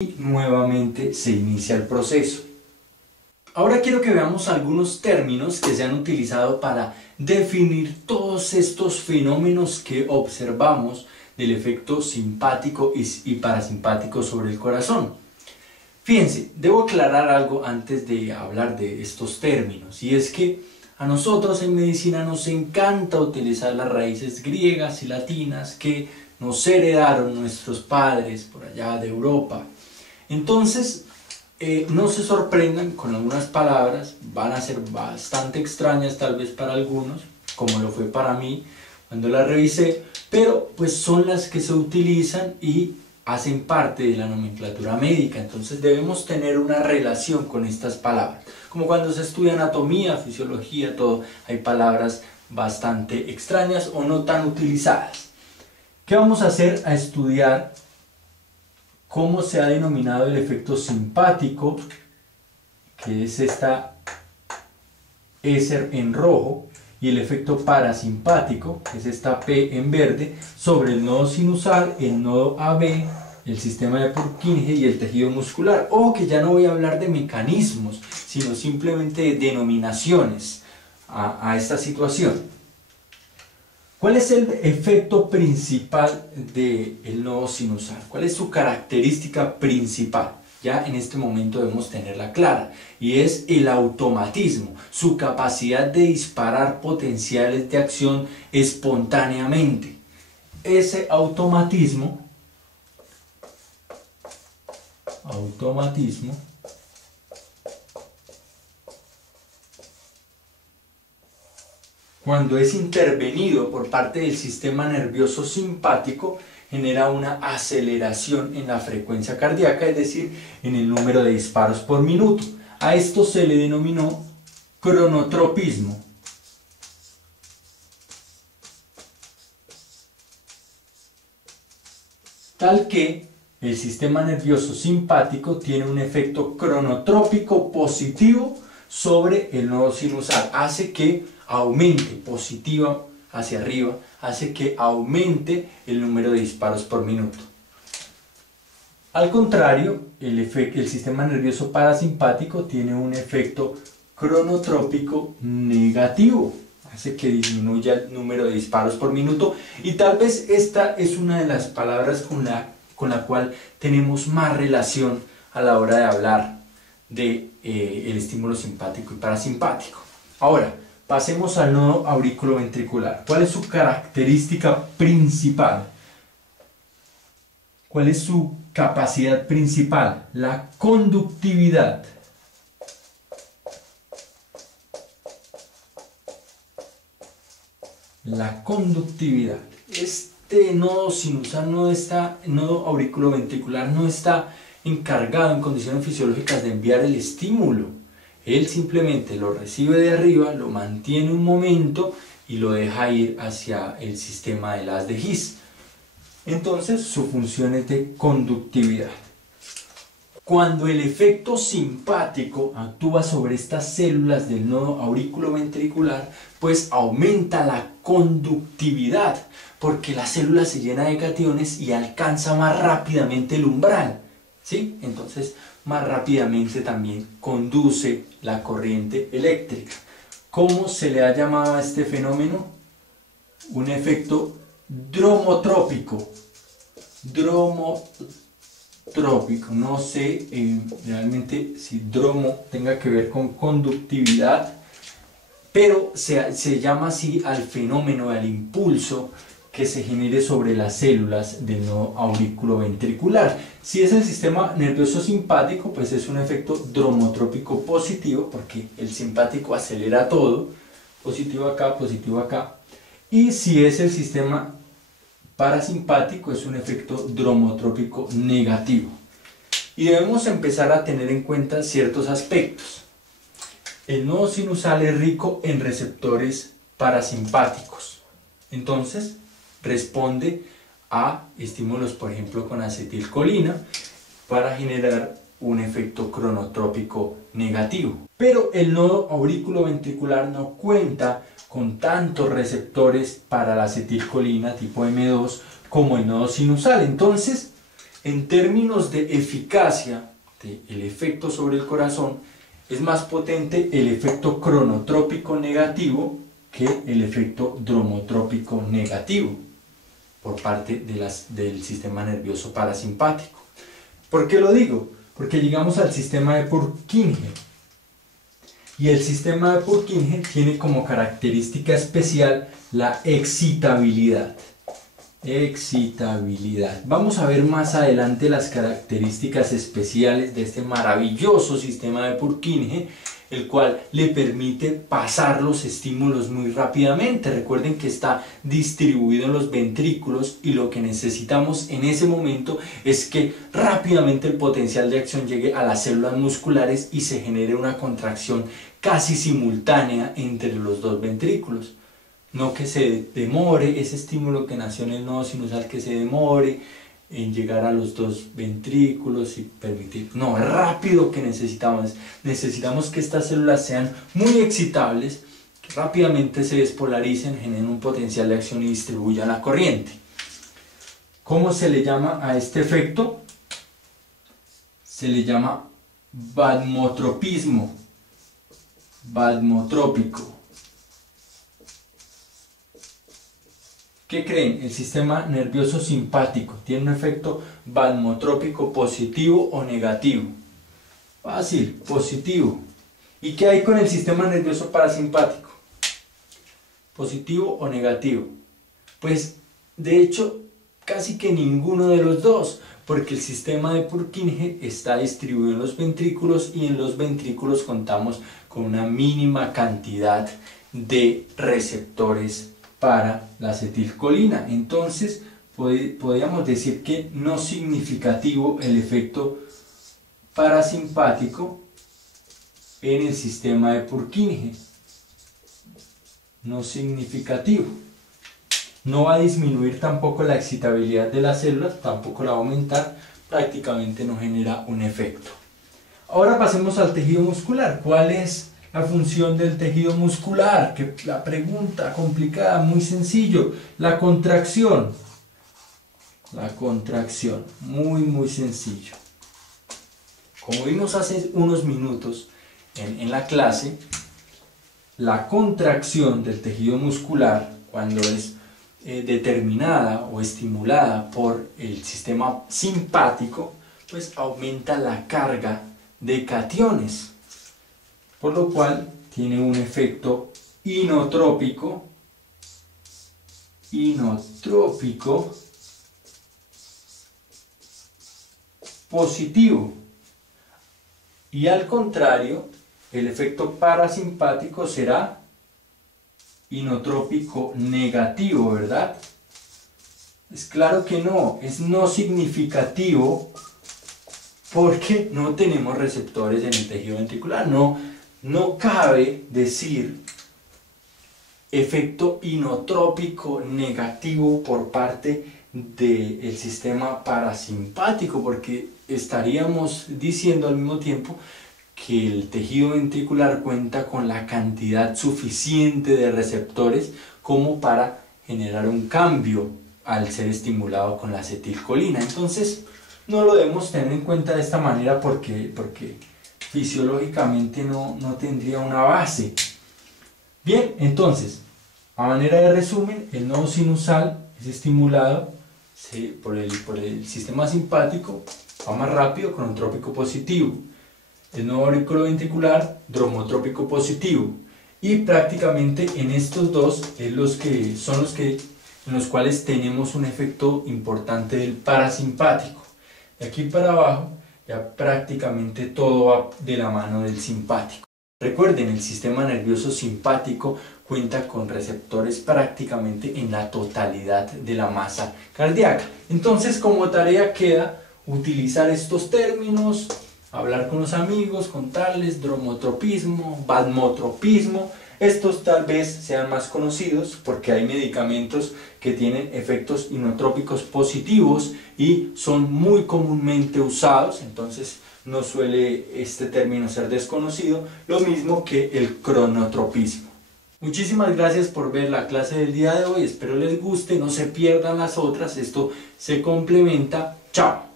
y nuevamente se inicia el proceso. Ahora quiero que veamos algunos términos que se han utilizado para definir todos estos fenómenos que observamos del efecto simpático y parasimpático sobre el corazón. Fíjense, debo aclarar algo antes de hablar de estos términos, y es que a nosotros en medicina nos encanta utilizar las raíces griegas y latinas que nos heredaron nuestros padres por allá de Europa. Entonces, no se sorprendan con algunas palabras, van a ser bastante extrañas tal vez para algunos, como lo fue para mí cuando las revisé, pero pues son las que se utilizan y hacen parte de la nomenclatura médica. Entonces debemos tener una relación con estas palabras. Como cuando se estudia anatomía, fisiología, todo, hay palabras bastante extrañas o no tan utilizadas. ¿Qué vamos a hacer? A estudiar cómo se ha denominado el efecto simpático, que es esta S en rojo, y el efecto parasimpático, que es esta P en verde, sobre el nodo sinusal, el nodo AB, el sistema de Purkinje y el tejido muscular. Ojo que ya no voy a hablar de mecanismos, sino simplemente de denominaciones a esta situación. ¿Cuál es el efecto principal del nodo sinusal? ¿Cuál es su característica principal? Ya en este momento debemos tenerla clara, y es el automatismo, su capacidad de disparar potenciales de acción espontáneamente. Ese automatismo cuando es intervenido por parte del sistema nervioso simpático, genera una aceleración en la frecuencia cardíaca, es decir, en el número de disparos por minuto. A esto se le denominó cronotropismo. Tal que el sistema nervioso simpático tiene un efecto cronotrópico positivo sobre el nodo sinusal, hace que aumente positiva hacia arriba, hace que aumente el número de disparos por minuto. Al contrario, el sistema nervioso parasimpático tiene un efecto cronotrópico negativo, hace que disminuya el número de disparos por minuto, y tal vez esta es una de las palabras con la cual tenemos más relación a la hora de hablar de el estímulo simpático y parasimpático. Ahora, pasemos al nodo auriculoventricular. ¿Cuál es su característica principal? ¿Cuál es su capacidad principal? La conductividad. La conductividad. Este nodo sinusal, nodo auriculoventricular no está encargado en condiciones fisiológicas de enviar el estímulo. Él simplemente lo recibe de arriba, lo mantiene un momento y lo deja ir hacia el sistema del haz de His. Entonces su función es de conductividad. Cuando el efecto simpático actúa sobre estas células del nodo auriculoventricular, pues aumenta la conductividad, porque la célula se llena de cationes y alcanza más rápidamente el umbral, ¿sí? Entonces más rápidamente también conduce la corriente eléctrica. ¿Cómo se le ha llamado a este fenómeno? Un efecto dromotrópico. No sé realmente si dromo tenga que ver con conductividad, pero se llama así al fenómeno, al impulso que se genere sobre las células del nodo auriculoventricular. Si es el sistema nervioso simpático, pues es un efecto dromotrópico positivo, porque el simpático acelera todo, positivo acá, y si es el sistema parasimpático, es un efecto dromotrópico negativo. Y debemos empezar a tener en cuenta ciertos aspectos. El nodo sinusal es rico en receptores parasimpáticos, entonces responde a estímulos, por ejemplo, con acetilcolina, para generar un efecto cronotrópico negativo. Pero el nodo auriculoventricular no cuenta con tantos receptores para la acetilcolina tipo M2 como el nodo sinusal. Entonces, en términos de eficacia del efecto sobre el corazón, es más potente el efecto cronotrópico negativo que el efecto dromotrópico negativo por parte del sistema nervioso parasimpático. ¿Por qué lo digo? Porque llegamos al sistema de Purkinje. Y el sistema de Purkinje tiene como característica especial la excitabilidad. Excitabilidad. Vamos a ver más adelante las características especiales de este maravilloso sistema de Purkinje, el cual le permite pasar los estímulos muy rápidamente. Recuerden que está distribuido en los ventrículos y lo que necesitamos en ese momento es que rápidamente el potencial de acción llegue a las células musculares y se genere una contracción casi simultánea entre los dos ventrículos. No que se demore ese estímulo que nació en el nodo sinusal, que se demore en llegar a los dos ventrículos y permitir, no, es rápido que necesitamos que estas células sean muy excitables, que rápidamente se despolaricen, generen un potencial de acción y distribuyan la corriente. ¿Cómo se le llama a este efecto? Se le llama vadmotropismo, vadmotrópico. ¿Qué creen? El sistema nervioso simpático tiene un efecto vadmotrópico positivo o negativo. Fácil, positivo. ¿Y qué hay con el sistema nervioso parasimpático? ¿Positivo o negativo? Pues de hecho casi que ninguno de los dos, porque el sistema de Purkinje está distribuido en los ventrículos y en los ventrículos contamos con una mínima cantidad de receptores para la acetilcolina. Entonces podríamos decir que no significativo el efecto parasimpático en el sistema de Purkinje. No significativo. No va a disminuir tampoco la excitabilidad de las células, tampoco la va a aumentar, prácticamente no genera un efecto. Ahora pasemos al tejido muscular. ¿Cuál es la función del tejido muscular? Que la pregunta complicada, muy sencillo. La contracción. La contracción, muy sencillo. Como vimos hace unos minutos en la clase, la contracción del tejido muscular, cuando es determinada o estimulada por el sistema simpático, pues aumenta la carga de cationes, por lo cual tiene un efecto inotrópico positivo, y al contrario el efecto parasimpático será inotrópico negativo, ¿verdad? Es claro que no, es no significativo porque no tenemos receptores en el tejido ventricular. No cabe decir efecto inotrópico negativo por parte del sistema parasimpático, porque estaríamos diciendo al mismo tiempo que el tejido ventricular cuenta con la cantidad suficiente de receptores como para generar un cambio al ser estimulado con la acetilcolina. Entonces no lo debemos tener en cuenta de esta manera porque fisiológicamente no tendría una base. Bien, entonces, a manera de resumen, el nodo sinusal es estimulado por el sistema simpático, va más rápido, cronotrópico positivo. El nodo auriculoventricular, dromotrópico positivo. Y prácticamente en estos dos en los cuales tenemos un efecto importante del parasimpático. De aquí para abajo ya prácticamente todo va de la mano del simpático. Recuerden, el sistema nervioso simpático cuenta con receptores prácticamente en la totalidad de la masa cardíaca. Entonces, como tarea queda utilizar estos términos, hablar con los amigos, contarles dromotropismo, vadmotropismo. Estos tal vez sean más conocidos porque hay medicamentos que tienen efectos inotrópicos positivos y son muy comúnmente usados, entonces no suele este término ser desconocido, lo mismo que el cronotropismo. Muchísimas gracias por ver la clase del día de hoy, espero les guste, no se pierdan las otras, esto se complementa. Chao.